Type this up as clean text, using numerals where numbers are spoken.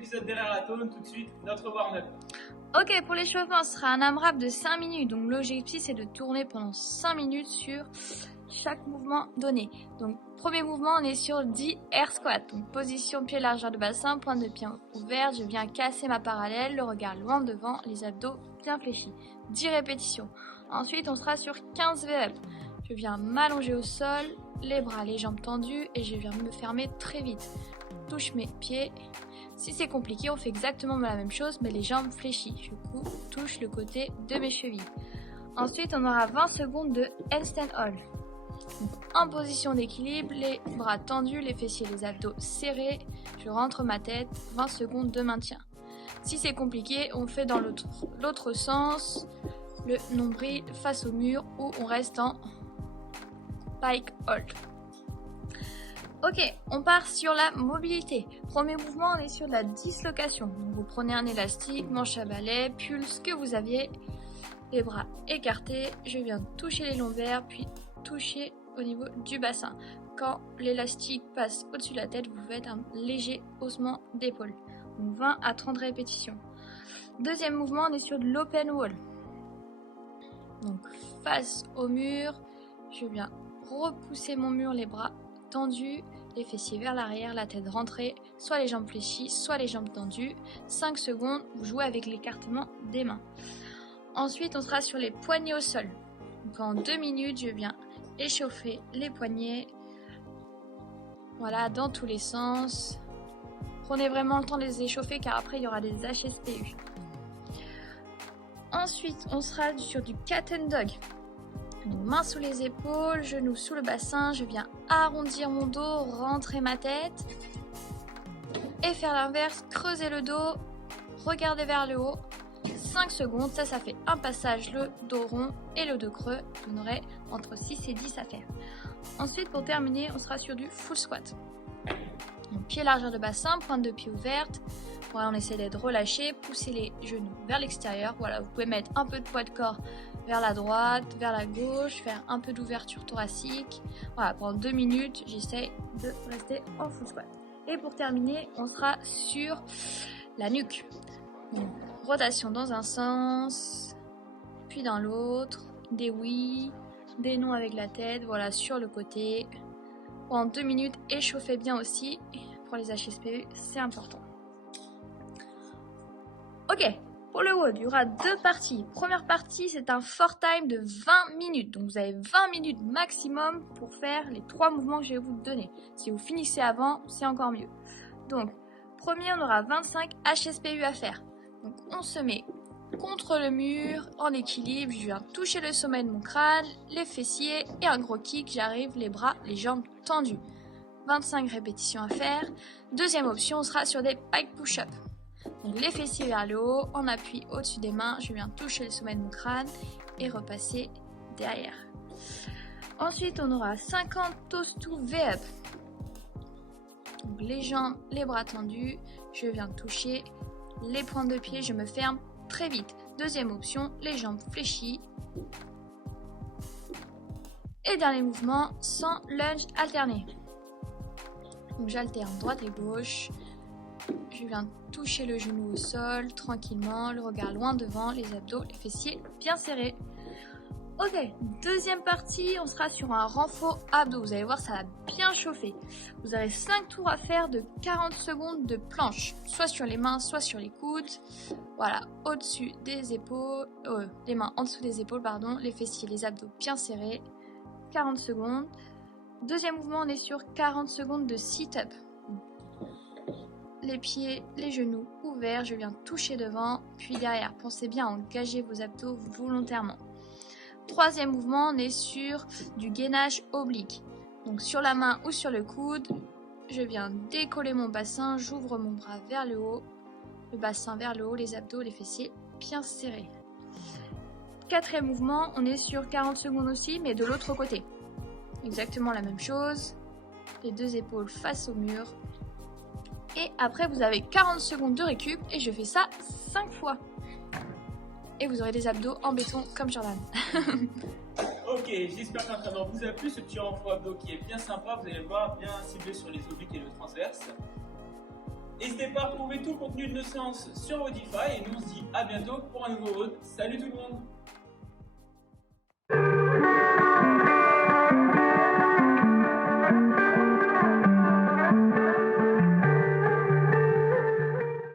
épisode derrière la tône, tout de suite notre warm-up. Ok, pour l'échauffement, ce sera un AMRAP de 5 minutes. Donc l'objectif, c'est de tourner pendant 5 minutes sur chaque mouvement donné. Donc premier mouvement, on est sur 10 air squat. Donc position pied largeur de bassin, pointe de pied ouverte. Je viens casser ma parallèle, le regard loin devant, les abdos bien fléchis. 10 répétitions. Ensuite, on sera sur 15 V-up. Je viens m'allonger au sol, les bras, les jambes tendues et je viens me fermer très vite. Touche mes pieds. Si c'est compliqué, on fait exactement la même chose, mais les jambes fléchies. Je touche le côté de mes chevilles. Ensuite, on aura 20 secondes de handstand hold. Donc, en position d'équilibre, les bras tendus, les fessiers, les abdos serrés. Je rentre ma tête, 20 secondes de maintien. Si c'est compliqué, on fait dans l'autre sens, le nombril face au mur, où on reste en pike hold. Ok, on part sur la mobilité. Premier mouvement, on est sur de la dislocation. Donc vous prenez un élastique, manche à balai, pulse que vous aviez, les bras écartés. Je viens toucher les lombaires, puis toucher au niveau du bassin. Quand l'élastique passe au-dessus de la tête, vous faites un léger haussement d'épaule. Donc 20 à 30 répétitions. Deuxième mouvement, on est sur de l'open wall. Donc face au mur, je viens repousser mon mur, les bras tendus, les fessiers vers l'arrière, la tête rentrée, soit les jambes fléchies, soit les jambes tendues. 5 secondes, vous jouez avec l'écartement des mains. Ensuite, on sera sur les poignets au sol. Donc en 2 minutes, je viens échauffer les poignets. Voilà, dans tous les sens. Prenez vraiment le temps de les échauffer car après, il y aura des HSPU. Ensuite, on sera sur du cat and dog. Donc, mains sous les épaules, genoux sous le bassin, je viens arrondir mon dos, rentrer ma tête et faire l'inverse, creuser le dos, regarder vers le haut. 5 secondes, ça fait un passage, le dos rond et le dos creux. Vous en aurez entre 6 et 10 à faire. Ensuite, pour terminer, on sera sur du full squat. Donc, pied largeur de bassin, pointe de pied ouverte. Voilà, on essaie d'être relâché, pousser les genoux vers l'extérieur. Voilà, vous pouvez mettre un peu de poids de corps vers la droite, vers la gauche, faire un peu d'ouverture thoracique. Voilà, pendant 2 minutes, j'essaie de rester en full squat. Et pour terminer, on sera sur la nuque. Donc, rotation dans un sens, puis dans l'autre, des oui, des non avec la tête, voilà, sur le côté. Pendant 2 minutes, échauffez bien aussi. Pour les HSPU, c'est important. Ok, pour le WOD, il y aura 2 parties. Première partie, c'est un fort time de 20 minutes. Donc vous avez 20 minutes maximum pour faire les 3 mouvements que je vais vous donner. Si vous finissez avant, c'est encore mieux. Donc, premier, on aura 25 HSPU à faire. Donc on se met contre le mur, en équilibre. Je viens toucher le sommet de mon crâne, les fessiers et un gros kick. J'arrive, les bras, les jambes tendues. 25 répétitions à faire. Deuxième option, on sera sur des pike push-up. Donc les fessiers vers le haut, en appui au-dessus des mains, je viens toucher le sommet de mon crâne et repasser derrière. Ensuite, on aura 50 toes to V-up. Donc les jambes, les bras tendus, je viens toucher les pointes de pied, je me ferme très vite. Deuxième option, les jambes fléchies. Et dernier mouvement, sans lunge alterné. Donc j'alterne droite et gauche. Je viens toucher le genou au sol, tranquillement, le regard loin devant, les abdos, les fessiers bien serrés. Ok, deuxième partie, on sera sur un renfort abdos. Vous allez voir, ça va bien chauffer. Vous avez 5 tours à faire de 40 secondes de planche, soit sur les mains, soit sur les coudes. Voilà, au-dessus des épaules, les mains en dessous des épaules, pardon, les fessiers, les abdos bien serrés. 40 secondes. Deuxième mouvement, on est sur 40 secondes de sit-up. Les pieds, les genoux ouverts, je viens toucher devant, puis derrière. Pensez bien à engager vos abdos volontairement. Troisième mouvement, on est sur du gainage oblique. Donc sur la main ou sur le coude, je viens décoller mon bassin, j'ouvre mon bras vers le haut, le bassin vers le haut, les abdos, les fessiers bien serrés. Quatrième mouvement, on est sur 40 secondes aussi, mais de l'autre côté. Exactement la même chose, les 2 épaules face au mur. Et après, vous avez 40 secondes de récup et je fais ça 5 fois. Et vous aurez des abdos en béton comme Jordan. Ok, j'espère que l'entraînement vous a plu. Ce petit renfort abdos qui est bien sympa. Vous allez le voir, bien ciblé sur les obliques et le transverse. N'hésitez pas à retrouver tout le contenu de nos séances sur Modify et nous on se dit à bientôt pour un nouveau vote. Salut tout le monde!